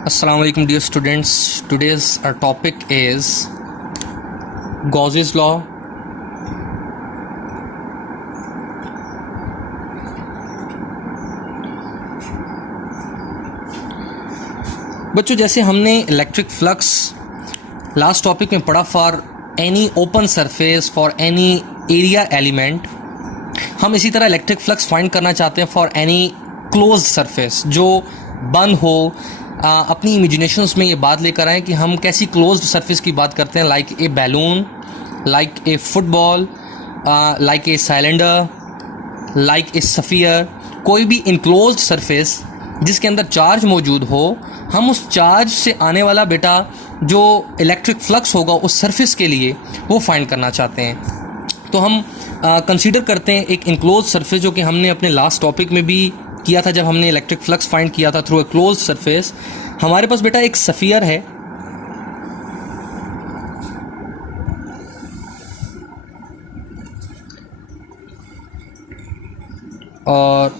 Assalamu alaikum dear students. Today's our topic is Gauss's law. बच्चों जैसे हमने electric flux last topic में पढ़ा for any open surface for any area element, हम इसी तरह इलेक्ट्रिक फ्लक्स फाइंड करना चाहते हैं फॉर एनी क्लोज्ड सरफेस जो बंद हो। अपनी इमेजिनेशंस में ये बात लेकर आएँ कि हम कैसी क्लोज्ड सरफेस की बात करते हैं, like a balloon, like a football, like a cylinder, like a sphere. कोई भी इनक्लोज्ड सरफेस जिसके अंदर चार्ज मौजूद हो, हम उस चार्ज से आने वाला बेटा जो इलेक्ट्रिक फ्लक्स होगा उस सरफेस के लिए वो फाइंड करना चाहते हैं। तो हम कंसीडर करते हैं एक इनक्लोज सरफेस जो कि हमने अपने लास्ट टॉपिक में भी किया था जब हमने इलेक्ट्रिक फ्लक्स फाइंड किया था थ्रू ए क्लोज सरफेस। हमारे पास बेटा एक स्फीयर है और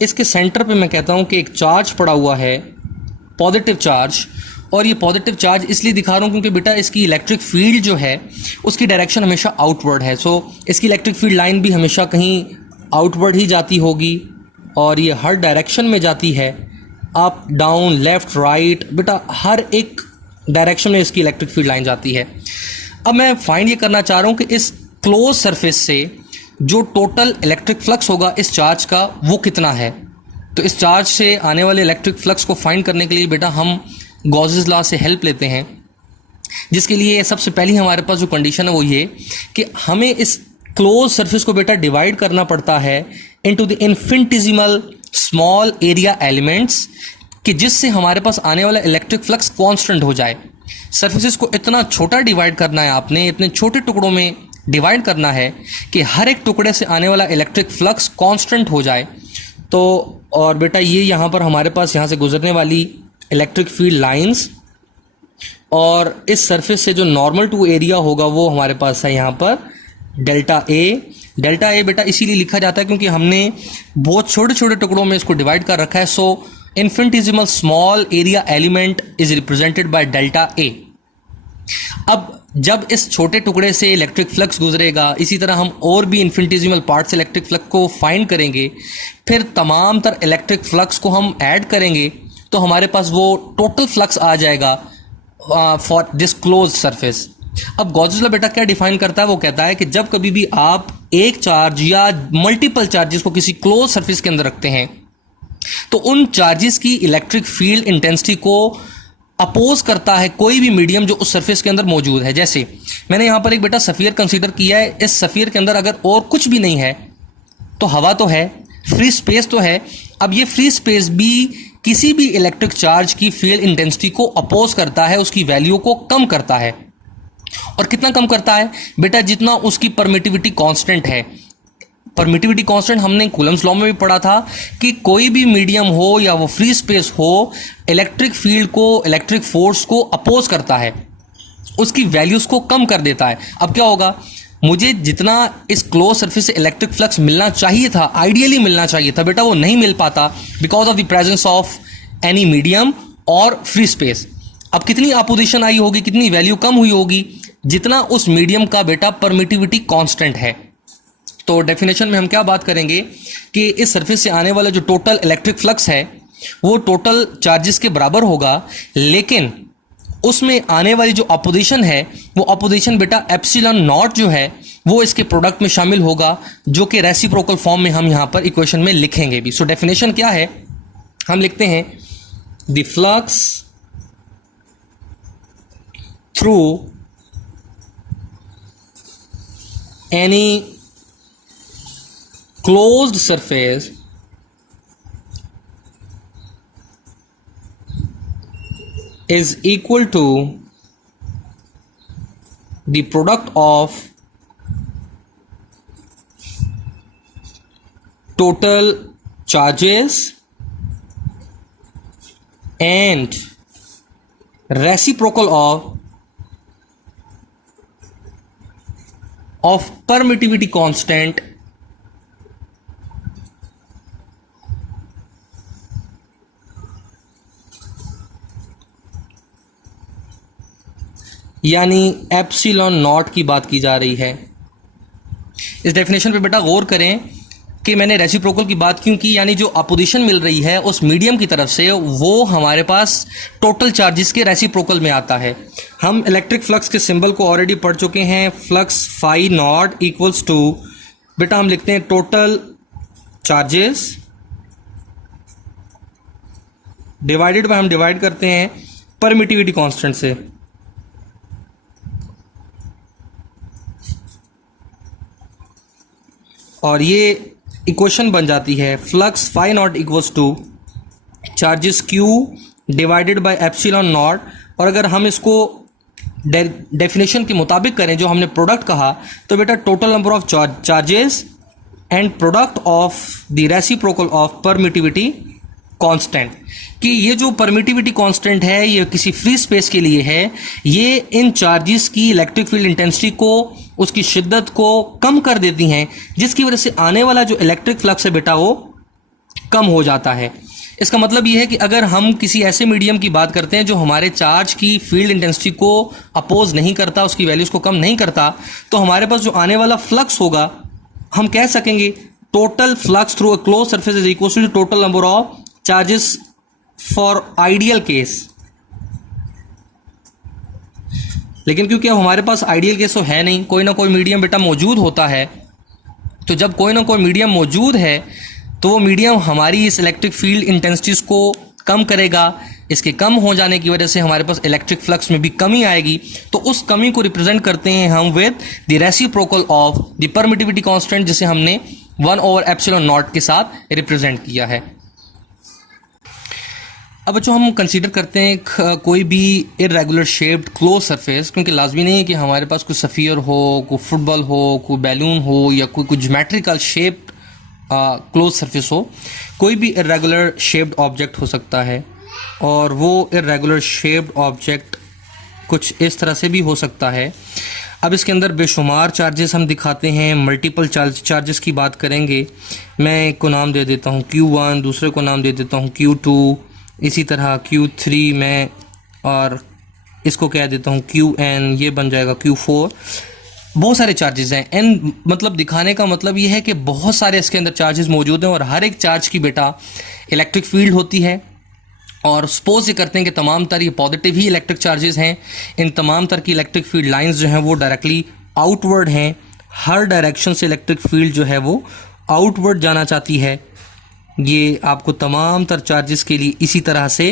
इसके सेंटर पे मैं कहता हूँ कि एक चार्ज पड़ा हुआ है, पॉजिटिव चार्ज। और ये पॉजिटिव चार्ज इसलिए दिखा रहा हूँ क्योंकि बेटा इसकी इलेक्ट्रिक फील्ड जो है उसकी डायरेक्शन हमेशा आउटवर्ड है। सो इसकी इलेक्ट्रिक फील्ड लाइन भी हमेशा कहीं आउटवर्ड ही जाती होगी और ये हर डायरेक्शन में जाती है, अप डाउन लेफ़्ट राइट, बेटा हर एक डायरेक्शन में इसकी इलेक्ट्रिक फील्ड लाइन जाती है। अब मैं फाइंड ये करना चाह रहा हूँ कि इस क्लोज सरफेस से जो टोटल इलेक्ट्रिक फ्लक्स होगा इस चार्ज का वो कितना है। तो इस चार्ज से आने वाले इलेक्ट्रिक फ्लक्स को फाइंड करने के लिए बेटा हम गॉसेस लॉ से हेल्प लेते हैं, जिसके लिए सबसे पहली हमारे पास जो कंडीशन है वो ये कि हमें इस क्लोज सरफेस को बेटा डिवाइड करना पड़ता है into the infinitesimal small area elements, कि जिससे हमारे पास आने वाला इलेक्ट्रिक फ्लक्स कांस्टेंट हो जाए। सरफेसेस को इतना छोटा डिवाइड करना है आपने, इतने छोटे टुकड़ों में डिवाइड करना है कि हर एक टुकड़े से आने वाला इलेक्ट्रिक फ्लक्स कांस्टेंट हो जाए। तो और बेटा ये यहाँ पर हमारे पास यहाँ से गुजरने वाली इलेक्ट्रिक फील्ड लाइंस और इस सरफेस से जो नॉर्मल टू एरिया होगा वो हमारे पास है यहाँ पर डेल्टा ए। डेल्टा ए बेटा इसीलिए लिखा जाता है क्योंकि हमने बहुत छोटे छोटे टुकड़ों में इसको डिवाइड कर रखा है। So infinitesimal small area element is represented by delta A. अब जब इस छोटे टुकड़े से इलेक्ट्रिक फ्लक्स गुजरेगा, इसी तरह हम और भी इन्फिनिटेसिमल पार्ट से इलेक्ट्रिक फ्लक्स को फाइंड करेंगे, फिर तमाम तर इलेक्ट्रिक फ्लक्स को हम ऐड करेंगे तो हमारे पास वो टोटल फ्लक्स आ जाएगा फॉर दिस क्लोज सरफेस। अब गॉसेस लॉ बेटा क्या डिफाइन करता है, वो कहता है कि जब कभी भी आप एक चार्ज या मल्टीपल चार्जेस को किसी क्लोज सरफेस के अंदर रखते हैं तो उन चार्जेस की इलेक्ट्रिक फील्ड इंटेंसिटी को अपोज करता है कोई भी मीडियम जो उस सरफेस के अंदर मौजूद है। जैसे मैंने यहाँ पर एक बेटा सफियर कंसीडर किया है, इस सफियर के अंदर अगर और कुछ भी नहीं है तो हवा तो है, फ्री स्पेस तो है। अब ये फ्री स्पेस भी किसी भी इलेक्ट्रिक चार्ज की फील्ड इंटेंसिटी को अपोज करता है, उसकी वैल्यू को कम करता है। और कितना कम करता है बेटा, जितना उसकी परमिटिविटी कांस्टेंट है। परमिटिविटी कांस्टेंट हमने कूलम्स लॉ में भी पढ़ा था कि कोई भी मीडियम हो या वो फ्री स्पेस हो, इलेक्ट्रिक फील्ड को, इलेक्ट्रिक फोर्स को अपोज करता है, उसकी वैल्यूज को कम कर देता है। अब क्या होगा, मुझे जितना इस क्लोज सरफेस से इलेक्ट्रिक फ्लक्स मिलना चाहिए था, आइडियली मिलना चाहिए था बेटा, वो नहीं मिल पाता because of the presence of any medium और फ्री स्पेस। अब कितनी अपोजिशन आई होगी, कितनी वैल्यू कम हुई होगी, जितना उस मीडियम का बेटा परमिटिविटी कांस्टेंट है। तो डेफिनेशन में हम क्या बात करेंगे कि इस सरफेस से आने वाला जो टोटल इलेक्ट्रिक फ्लक्स है वो टोटल चार्जेस के बराबर होगा, लेकिन उसमें आने वाली जो अपोजिशन है वो अपोजिशन बेटा एप्सिलॉन नॉट जो है वो इसके प्रोडक्ट में शामिल होगा, जो कि रेसिप्रोकल फॉर्म में हम यहाँ पर इक्वेशन में लिखेंगे भी। सो डेफिनेशन क्या है, हम लिखते हैं the flux through any closed surface is equal to the product of total charges and reciprocal of permittivity constant यानी एप्सिलॉन नॉट की बात की जा रही है। इस डेफिनेशन पे बेटा गौर करें कि मैंने रेसिप्रोकल की बात क्यों की, यानी जो अपोजिशन मिल रही है उस मीडियम की तरफ से वो हमारे पास टोटल चार्जेस के रेसिप्रोकल में आता है। हम इलेक्ट्रिक फ्लक्स के सिंबल को ऑलरेडी पढ़ चुके हैं, flux phi not equals to, बेटा हम लिखते हैं टोटल चार्जेस डिवाइडेड बाय, हम डिवाइड करते हैं परमिटिविटी कांस्टेंट से। और ये इक्वेशन बन जाती है flux phi not equals to charges q divided by epsilon not. और अगर हम इसको डेफिनेशन के मुताबिक करें जो हमने प्रोडक्ट कहा, तो बेटा total number of charges and product of the reciprocal of permittivity constant, कि ये जो परमिटिविटी कांस्टेंट है ये किसी फ्री स्पेस के लिए है, ये इन चार्जेस की इलेक्ट्रिक फील्ड इंटेंसिटी को, उसकी शिद्दत को कम कर देती हैं, जिसकी वजह से आने वाला जो इलेक्ट्रिक फ्लक्स है बेटा वो कम हो जाता है। इसका मतलब ये है कि अगर हम किसी ऐसे मीडियम की बात करते हैं जो हमारे चार्ज की फील्ड इंटेंसिटी को अपोज नहीं करता, उसकी वैल्यूज को कम नहीं करता, तो हमारे पास जो आने वाला फ्लक्स होगा हम कह सकेंगे total flux through a close surface is equal to total number of charges for ideal case. लेकिन क्योंकि अब हमारे पास आइडियल केस तो है नहीं, कोई ना कोई मीडियम बेटा मौजूद होता है, तो जब कोई ना कोई मीडियम मौजूद है तो वो मीडियम हमारी इस इलेक्ट्रिक फील्ड इंटेंसिटीज को कम करेगा। इसके कम हो जाने की वजह से हमारे पास इलेक्ट्रिक फ्लक्स में भी कमी आएगी, तो उस कमी को रिप्रेजेंट करते हैं हम with the reciprocal of the permittivity constant, जिसे हमने 1/एप्सिलॉन नॉट के साथ रिप्रेजेंट किया है। अब बच्चों हम कंसीडर करते हैं कोई भी इरेगुलर शेप्ड क्लोज सरफेस, क्योंकि लाजमी नहीं है कि हमारे पास कोई सफ़ियर हो, कोई फुटबॉल हो, कोई बैलून हो, या कोई ज्योमेट्रिकल शेप्ड क्लोज सरफेस हो। कोई भी इरेगुलर शेप्ड ऑब्जेक्ट हो सकता है, और वो इरेगुलर शेप्ड ऑब्जेक्ट कुछ इस तरह से भी हो सकता है। अब इसके अंदर बेशुमार चार्जेस हम दिखाते हैं, मल्टीपल चार्जेस की बात करेंगे। मैं एक को नाम दे देता हूँ Q1, दूसरे को नाम दे देता हूँ Q2, इसी तरह Q3 में, और इसको कह देता हूँ QN, ये बन जाएगा Q4। बहुत सारे चार्जेस हैं। एन मतलब दिखाने का मतलब ये है कि बहुत सारे इसके अंदर चार्जेस मौजूद हैं, और हर एक चार्ज की बेटा इलेक्ट्रिक फील्ड होती है। और सपोज ये करते हैं कि तमाम तर ये पॉजिटिव ही इलेक्ट्रिक चार्जेस हैं। इन तमाम तर की इलेक्ट्रिक फील्ड लाइंस जो हैं वो डायरेक्टली आउटवर्ड हैं। हर डायरेक्शन से इलेक्ट्रिक फील्ड जो है वो आउटवर्ड जाना चाहती है। ये आपको तमाम तर चार्जेस के लिए इसी तरह से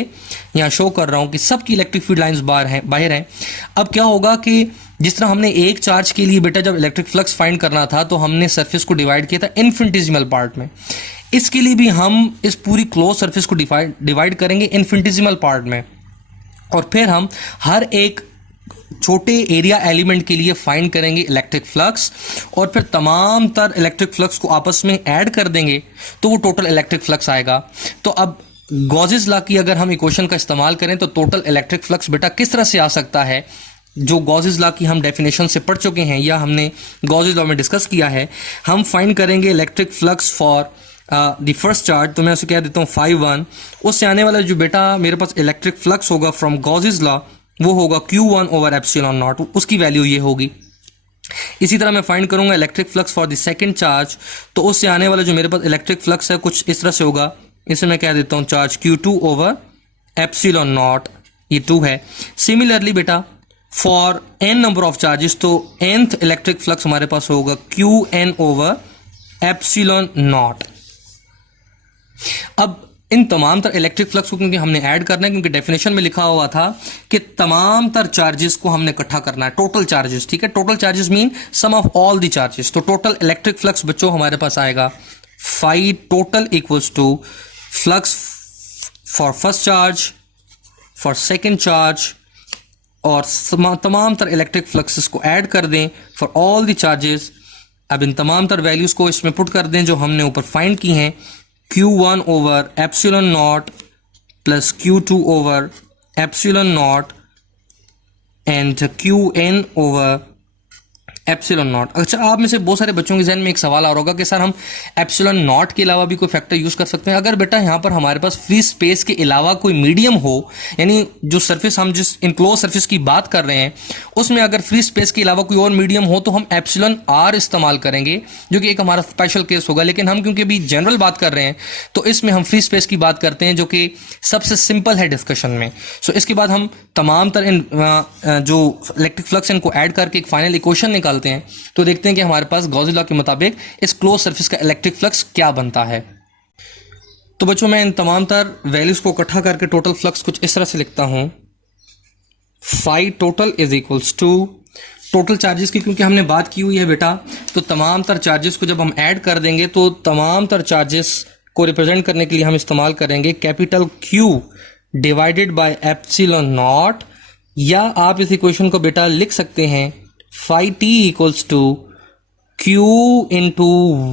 यहाँ शो कर रहा हूँ कि सबकी इलेक्ट्रिक फील्ड लाइंस बाहर हैं। अब क्या होगा कि जिस तरह हमने एक चार्ज के लिए बेटा जब इलेक्ट्रिक फ्लक्स फाइंड करना था तो हमने सरफेस को डिवाइड किया था इन्फिनिटेसिमल पार्ट में, इसके लिए भी हम इस पूरी क्लोज सरफेस को डिवाइड करेंगे इन्फिनिटेसिमल पार्ट में, और फिर हम हर एक छोटे एरिया एलिमेंट के लिए फाइंड करेंगे इलेक्ट्रिक फ्लक्स, और फिर तमाम तर इलेक्ट्रिक फ्लक्स को आपस में ऐड कर देंगे तो वो टोटल इलेक्ट्रिक फ्लक्स आएगा। तो अब गॉसेस लॉ की अगर हम इक्वेशन का इस्तेमाल करें तो टोटल इलेक्ट्रिक फ्लक्स बेटा किस तरह से आ सकता है, जो गॉसेस लॉ की हम डेफिनेशन से पढ़ चुके हैं या हमने गॉसेस लॉ में डिस्कस किया है। हम फाइंड करेंगे electric flux for the first charge, तो मैं उसे कह देता हूँ phi1। उससे आने वाला जो बेटा मेरे पास इलेक्ट्रिक फ्लक्स होगा फ्रॉम गॉसेस लॉ वो होगा Q1/एप्सिलॉन नॉट, उसकी वैल्यू ये होगी। इसी तरह मैं फाइंड करूंगा electric flux for the second charge, तो उससे आने वाला जो मेरे पास इलेक्ट्रिक फ्लक्स है कुछ इस तरह से होगा। इसे मैं कह देता हूँ चार्ज Q2/एप्सिलॉन नॉट, ये 2 है। सिमिलरली बेटा for n number of charges, तो nth इलेक्ट्रिक फ्लक्स हमारे पास होगा Qn/एप्सिलॉन नॉट। अब इन तमाम तर इलेक्ट्रिक फ्लक्स को क्योंकि हमने ऐड करना है, क्योंकि डेफिनेशन में लिखा हुआ था कि तमाम तर चार्जेस को हमने इकट्ठा करना है, टोटल चार्जेस, ठीक है। Total charges mean sum of all the charges. तो टोटल इलेक्ट्रिक फ्लक्स बच्चों हमारे पास आएगा phi total equals to flux for first charge, for second charge, और तमाम तर इलेक्ट्रिक फ्लक्सेस को ऐड कर दें फॉर ऑल द चार्जेस। अब इन तमाम तर वैल्यूज को इसमें पुट कर दें जो हमने ऊपर फाइंड की हैं, Q1/एप्सिलॉन नॉट प्लस Q2/एप्सिलॉन नॉट एंड Qn/एप्सिलॉन एप्सिलॉन नॉट। अच्छा, आप में से बहुत सारे बच्चों के जहन में एक सवाल आ रहा होगा कि सर हम एप्सिलॉन नॉट के अलावा भी कोई फैक्टर यूज़ कर सकते हैं। अगर बेटा यहाँ पर हमारे पास फ्री स्पेस के अलावा कोई मीडियम हो, यानी जो सरफेस हम जिस इनक्लोज सरफेस की बात कर रहे हैं उसमें अगर फ्री स्पेस के अलावा कोई और मीडियम हो तो हम एप्सिलॉन आर इस्तेमाल करेंगे, जो कि एक हमारा स्पेशल केस होगा। लेकिन हम क्योंकि अभी जनरल बात कर रहे हैं तो इसमें हम फ्री स्पेस की बात करते हैं, जो कि सबसे सिंपल है डिस्कशन में। सो इसके बाद हम तमाम तरह जो इलेक्ट्रिक फ्लक्स इनको ऐड करके एक फाइनल इक्वेशन निकालते हैं, तो देखते हैं कि हमारे पास गॉस लॉ के मुताबिक इस क्लोज सरफेस का इलेक्ट्रिक फ्लक्स क्या बनता है। तो बच्चों, मैं इन तमाम तर वैल्यूज को इकट्ठा करके टोटल फ्लक्स कुछ इस तरह से लिखता हूं, phi total is equals to total charges की, क्योंकि हमने बात की हुई है बेटा, तो तमाम तर चार्जेस को जब हम ऐड कर देंगे तो तमाम तर चार्जेस को रिप्रेजेंट करने के लिए हम इस्तेमाल करेंगे capital Q divided by epsilon not, या आप इस इक्वेशन को बेटा लिख सकते हैं phi T equals to Q into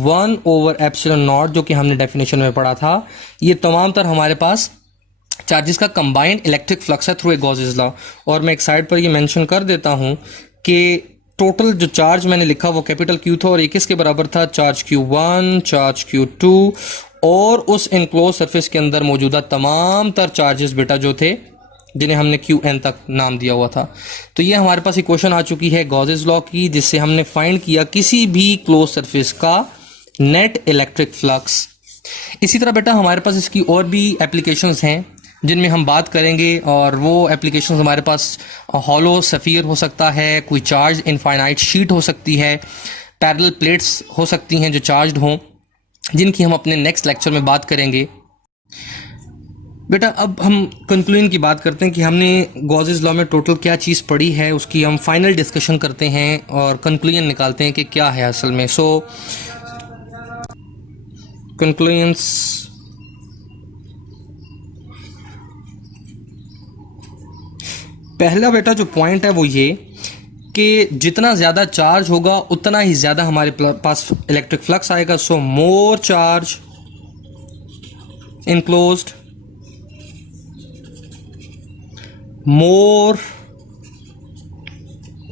1 over epsilon not, जो कि हमने डेफिनेशन में पढ़ा था। ये तमाम तर हमारे पास चार्जेस का कंबाइंड इलेक्ट्रिक फ्लक्स है थ्रू ए गॉसेस लॉ। और मैं एक साइड पर ये मेंशन कर देता हूं कि टोटल जो चार्ज मैंने लिखा वो कैपिटल Q था और ये किसके बराबर था, चार्ज Q1, चार्ज Q2 और उस इनक्लोज सरफेस के अंदर मौजूदा तमाम तर चार्जेस बेटा जो थे, जिन्हें हमने Qn तक नाम दिया हुआ था। तो ये हमारे पास इक्वेशन आ चुकी है गॉसेस लॉ की, जिससे हमने फाइंड किया किसी भी क्लोज सरफेस का नेट इलेक्ट्रिक फ्लक्स। इसी तरह बेटा हमारे पास इसकी और भी एप्लीकेशंस हैं जिनमें हम बात करेंगे, और वो एप्लीकेशंस हमारे पास हॉलो सफ़ीर हो सकता है, कोई चार्ज इनफाइनाइट शीट हो सकती है, पैरेलल प्लेट्स हो सकती हैं जो चार्ज्ड हों, जिनकी हम अपने नेक्स्ट लेक्चर में बात करेंगे। बेटा अब हम कंक्लूजन की बात करते हैं कि हमने गॉसेस लॉ में टोटल क्या चीज़ पढ़ी है, उसकी हम फाइनल डिस्कशन करते हैं और कंक्लूजन निकालते हैं कि क्या है असल में। सो कंक्लूजन्स, पहला बेटा जो पॉइंट है वो ये कि जितना ज़्यादा चार्ज होगा उतना ही ज़्यादा हमारे पास इलेक्ट्रिक फ्लक्स आएगा। सो मोर चार्ज इनक्लोज्ड, मोर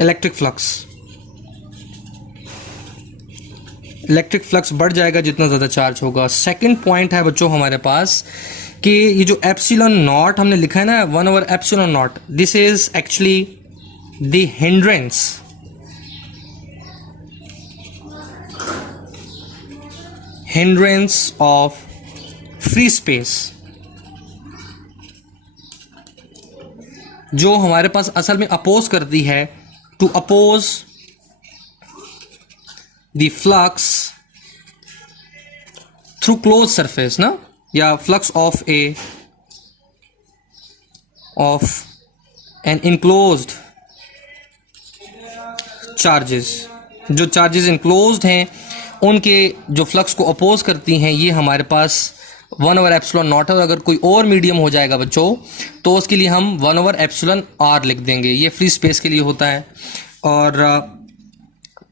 इलेक्ट्रिक फ्लक्स। इलेक्ट्रिक फ्लक्स बढ़ जाएगा जितना ज़्यादा चार्ज होगा। सेकंड पॉइंट है बच्चों हमारे पास कि ये जो एप्सिलॉन नॉट हमने लिखा है ना, 1 over epsilon not, this is actually the hindrance of free space, जो हमारे पास असल में अपोज करती है to oppose the flux through close surface ना, या flux of an enclosed charges. जो चार्जेस इनक्लोज्ड हैं उनके जो फ्लक्स को अपोज करती हैं, ये हमारे पास 1 ओवर एप्सिलॉन नॉट है। और अगर कोई और मीडियम हो जाएगा बच्चों तो उसके लिए हम 1 ओवर एप्सिलॉन आर लिख देंगे। ये फ्री स्पेस के लिए होता है। और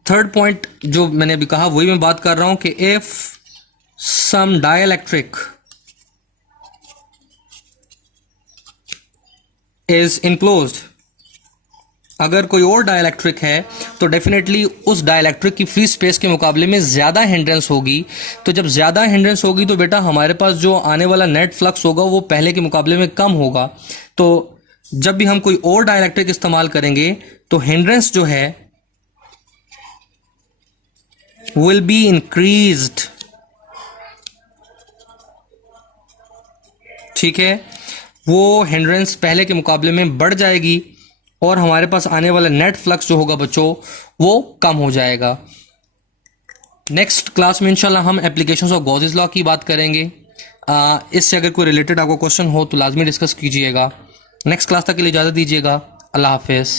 थर्ड पॉइंट जो मैंने अभी कहा वही मैं बात कर रहा हूं कि if some dielectric is enclosed, अगर कोई और डाइलेक्ट्रिक है तो डेफिनेटली उस डाइलेक्ट्रिक की फ्री स्पेस के मुकाबले में ज़्यादा हिंड्रेंस होगी। तो जब ज़्यादा हिंड्रेंस होगी तो बेटा हमारे पास जो आने वाला नेट फ्लक्स होगा वो पहले के मुकाबले में कम होगा। तो जब भी हम कोई और डाइलेक्ट्रिक इस्तेमाल करेंगे तो हिंड्रेंस जो है विल बी इंक्रीज्ड, ठीक है, वो हिंड्रेंस पहले के मुकाबले में बढ़ जाएगी और हमारे पास आने वाला नेट फ्लक्स जो होगा बच्चों वो कम हो जाएगा। नेक्स्ट क्लास में इंशाल्लाह हम एप्लीकेशंस ऑफ गॉसेस लॉ की बात करेंगे। इससे अगर कोई रिलेटेड आपको क्वेश्चन हो तो लाजमी डिस्कस कीजिएगा। नेक्स्ट क्लास तक के लिए इजाज़त दीजिएगा। अल्लाह हाफिज़।